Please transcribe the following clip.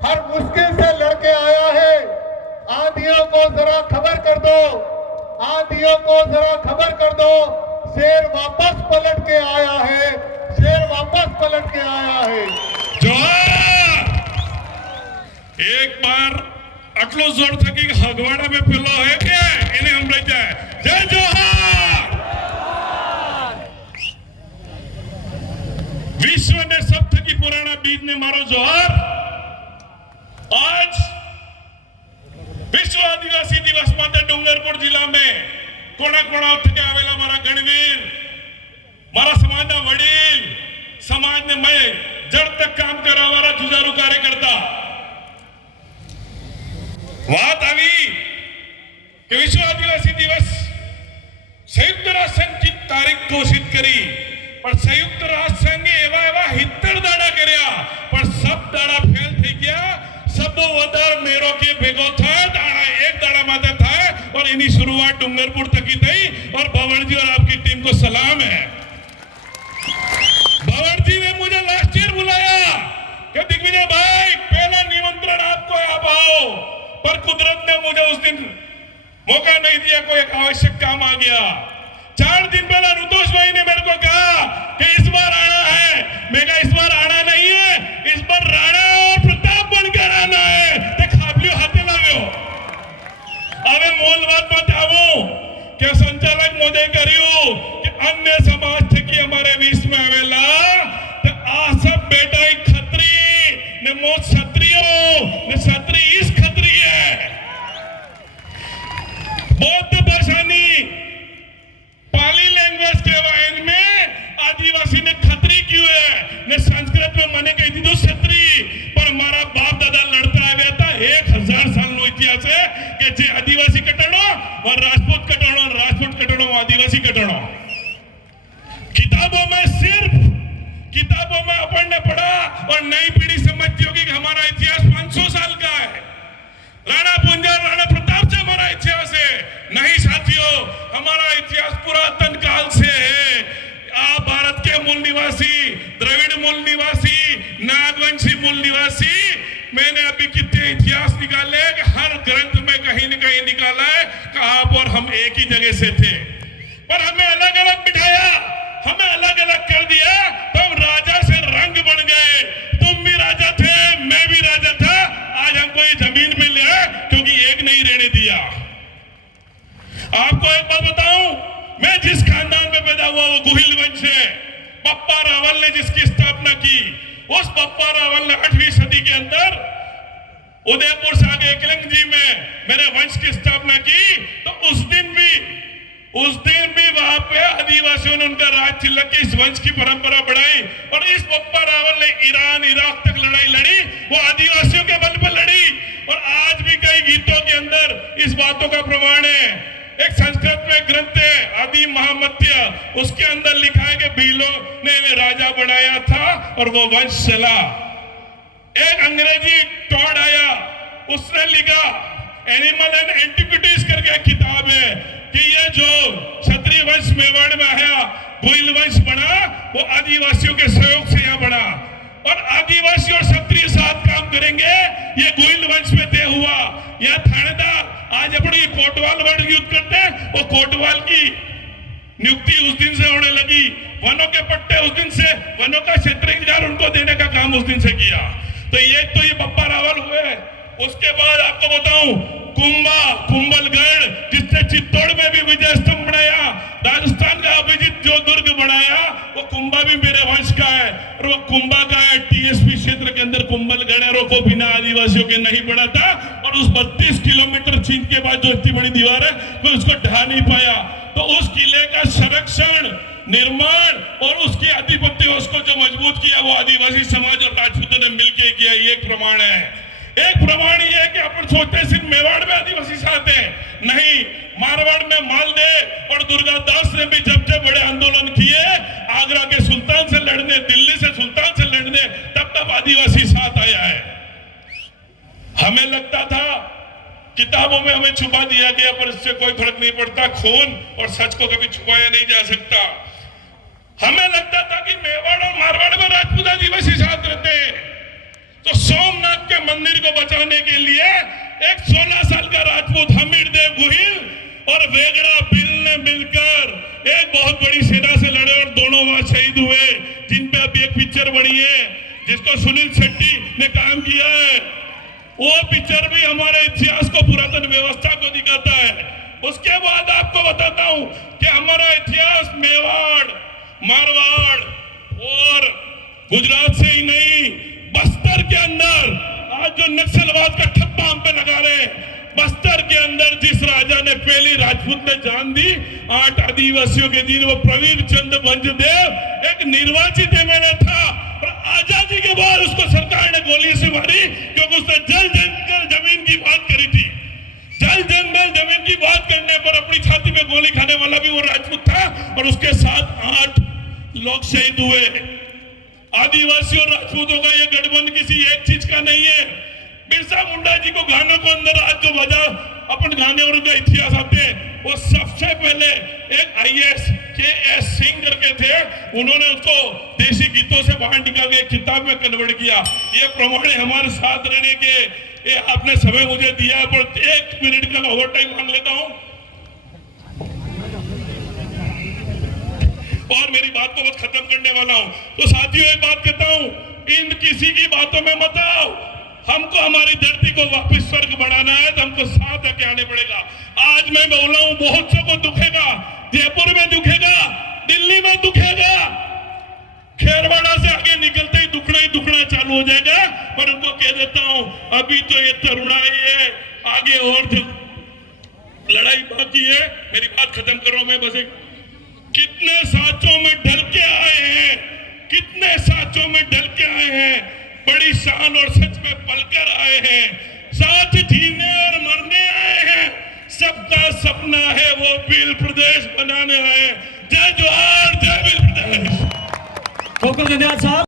हर मुश्किल से लड़के आया है। आंधियों को जरा खबर कर दो, आंधियों को जरा खबर कर दो, शेर वापस पलट के आया है, शेर वापस पलट के आया है। जोहार एक बार आटलो जोर थकी हगवाड़ा में पेलो है के એને સંભળાઈ જાય જય જોહાર। विश्व ने सब थकी पुराना बीज ने मारो जोहार। आज विश्व आदिवासी दिवस माटे डूंगरपुर जिला में कोणा कोणा थके आवेला मारा गणवीर, मारा समाजना वडील, समाज ने मैं जड़ तक काम करावारा जुझारू कार्यकर्ता વાત આવી કે વિશ્વ આદિવાસી દિવસ સંયુક્ત રાષ્ટ્ર સંઘ की તારીખ ઘોષિત કરી, પણ સંયુક્ત રાષ્ટ્ર સંઘે એવા એવા 70 દાડા કર્યા, પણ સબ દાડા ફેલ થઈ ગયા। સબો વધાર મેરો કે ભેગો થાય દાડા એક દાડા માથે થાય, और એની શરૂઆત ડુંગરપુર થકી થઈ। और भंवर जी और आपकी टीम को सलाम है। भंवर जी ने मुझे लास्ट ईयर बुलाया कि दिग्विजय भाई पहला निमंत्रण आपको है, आप आओ, पर कुदरत ने मुझे उस दिन मौका नहीं दिया, कोई एक आवश्यक काम आ गया। 4 दिन पहले रुतोष भाई ने मेरे को कहा कि इस बार आना है। मैं कहा इस बार आना नहीं है, इस बार राणा और प्रताप बनकर आना है। ते खाबलियो हाथे लाव्यो। હવે મૂળ વાતમાં આવું કે સંચાલક મોદે કર્યું કે અન્ય સમાજ થકી અમારે 20 में આવેલા તો આ सब બેટા ખત્રી ને મો ક્ષત્રિયો ને ક્ષત્રિય इस खत्री है। बौद्ध भाषानी पाली लैंग्वेज के वायन में आदिवासी ने खत्री क्यों है ने संस्कृत में मने कही थी तो क्षत्रि, पर हमारा बाप दादा लड़ता आ गया था। 1000 साल नो इतिहास है कि जे आदिवासी कटणो और राजपूत कटणो, राजपूत कटणो आदिवासी कटणो। किताबों में सिर्फ किताबों में अपन ने पढ़ा और नई पीढ़ी समझती होगी कि हमारा इतिहास 500 साल का है, राणा पुंजर राणा प्रताप से हमारा इतिहास है। नहीं साथियों, हमारा इतिहास पुरातन काल से है। आप भारत के मूल निवासी, द्रविड़ मूल निवासी, नागवंशी मूल निवासी, मैंने अभी कितने इतिहास निकाले कि हर ग्रंथ में कहीं न कहीं निकाला है कि आप और हम एक ही जगह से थे, पर हमें अलग अलग बिठाया, हमें अलग अलग कर दिया, तो हम राजा से रंग बन गए। तुम भी राजा थे, मैं भी राजा था, आज हमको ये जमीन पे ले आए क्योंकि एक नहीं रहने दिया। आपको एक बात बताऊं, मैं जिस खानदान में पैदा हुआ वो गुहिल वंश है। पप्पा रावल ने जिसकी स्थापना की, उस पप्पा रावल ने 8वीं सदी के अंदर उदयपुर से आगे एकलिंग जी में मेरे वंश की स्थापना की। तो उस दिन भी वहां पे आदिवासियों ने उनका राज तिलक के इस वंश की परंपरा बढ़ाई। और इस पप्पा रावल ने ईरान इराक तक लड़ाई लड़ी, वो आदिवासियों के बल पर लड़ी। और आज भी कई गीतों के अंदर इस बातों का प्रमाण है। एक संस्कृत में ग्रंथ है आदि महामत्य, उसके अंदर लिखा है कि भीलों ने राजा बनाया था और वो वंश चला। एक अंग्रेजी टॉड आया, उसने लिखा एनिमल एंड एंटिक्विटीज करके किताब है कि ये जो क्षत्रिय वंश मेवाड़ में आया, भोइल वंश बना, वो आदिवासियों के सहयोग से यहाँ बना। और आदिवासी और क्षत्रिय साथ काम करेंगे, ये गोइल वंश में तय हुआ। यहाँ थानेदार आज अपनी कोटवाल वर्ड युद्ध करते हैं, वो कोटवाल की नियुक्ति उस दिन से होने लगी। वनों के पट्टे उस दिन से, वनों का क्षेत्राधिकार उनको देने का काम उस दिन से किया। तो ये पप्पा रावल हुए। उसके बाद आपको बताऊं, कुंभलगढ़ जिसने चित्तौड़ में भी विजय स्तंभ बनाया, राजस्थान का अभिजीत जो दुर्ग बनाया, वो कुंभा भी मेरे वंश का है। और वो कुंभा का है टीएसपी क्षेत्र के अंदर कुंभलगढ़ है, को बिना आदिवासियों के नहीं बना था। और उस 32 किलोमीटर चीन के बाद जो इतनी बड़ी दीवार है, कोई उसको ढा नहीं पाया। तो उस किले का संरक्षण, निर्माण और उसकी आधिपत्य उसको जो मजबूत किया, वो आदिवासी समाज और राजपूतों ने मिलकर किया। ये एक प्रमाण है। एक प्रमाण ये है कि अपन सोचते सिर्फ मेवाड़ में आदिवासी साथ हैं, नहीं, मारवाड़ में मालदेव और दुर्गादास ने भी जब जब बड़े आंदोलन किए, आगरा के सुल्तान से लड़ने, दिल्ली से सुल्तान से लड़ने, तब तब आदिवासी साथ आया है। हमें लगता था, किताबों में हमें छुपा दिया गया, पर इससे कोई फर्क नहीं पड़ता। खून और सच को कभी छुपाया नहीं जा सकता। हमें लगता था कि मेवाड़ और मारवाड़ में राजपूत आदिवासी साथ रहते हैं, तो सोमनाथ के मंदिर को बचाने के लिए एक 16 साल का राजपूत हमीरदेव गोहिल और वेगड़ा बिल ने मिलकर एक बहुत बड़ी सेना से लड़े और दोनों वहां शहीद हुए, जिन पे अभी एक पिक्चर बनी है जिसको सुनील शेट्टी ने काम किया है। वो पिक्चर भी हमारे इतिहास को, पुरातन व्यवस्था को दिखाता है। उसके बाद आपको बताता हूं कि हमारा इतिहास मेवाड़, मारवाड़ और गुजरात से ही नहीं, बस्तर के अंदर आज जो नक्सलवाद का ठप्पा हम पे लगा रहे हैं, बस्तर के अंदर जिस राजा ने पहली राजपूत ने जान दी 8 आदिवासियों के दिन, वो प्रवीर चंद भंजदेव एक निर्वाचित एमएलए था और आजादी के बाद उसको सरकार ने गोली से मारी क्योंकि उसने जल जंगल जमीन की बात करी थी। जल जंगल जमीन की बात करने पर अपनी छाती पे गोली खाने वाला भी वो राजपूत था और उसके साथ 8 लोग शहीद हुए। आदिवासी और राजपूतों का ये गठबंधन किसी एक चीज का नहीं है। बिरसा मुंडा जी को गानों को अंदर आज जो बजा अपन गाने और उनका इतिहास आते हैं, वो सबसे पहले एक आईएएस के.एस. सिंह करके थे, उन्होंने उसको देसी गीतों से बाहर निकाल के किताब में कन्वर्ट किया। ये प्रमाण हमारे साथ रहने के, ये आपने समय मुझे दिया है, पर 1 मिनट का ओवर टाइम मांग लेता हूं और मेरी बात को बस खत्म करने वाला हूं। तो साथियों एक बात कहता हूं, इन किसी की बातों में मत आओ। हमको हमारी धरती को वापस स्वर्ग बनाना है तो हमको साथ आके आने पड़ेगा। आज मैं बोला हूं, बहुत से को दुखेगा, जयपुर में दुखेगा, दिल्ली में दुखेगा, खेरवाड़ा से आगे निकलते ही दुखना चालू हो जाएगा। पर उनको कह देता हूं, अभी तो ये तरुणाई है, आगे और जो लड़ाई बाकी है। मेरी बात खत्म कर रहा हूं मैं, बस कितने साँचों में ढल के आए हैं, कितने साँचों में ढल के आए हैं, बड़ी शान और सच में पलकर आए हैं, साथ जीने और मरने आए हैं। सबका सपना है वो भील प्रदेश बनाने आए। जय जोहार, जय भील प्रदेश। बहुत धन्यवाद साहब।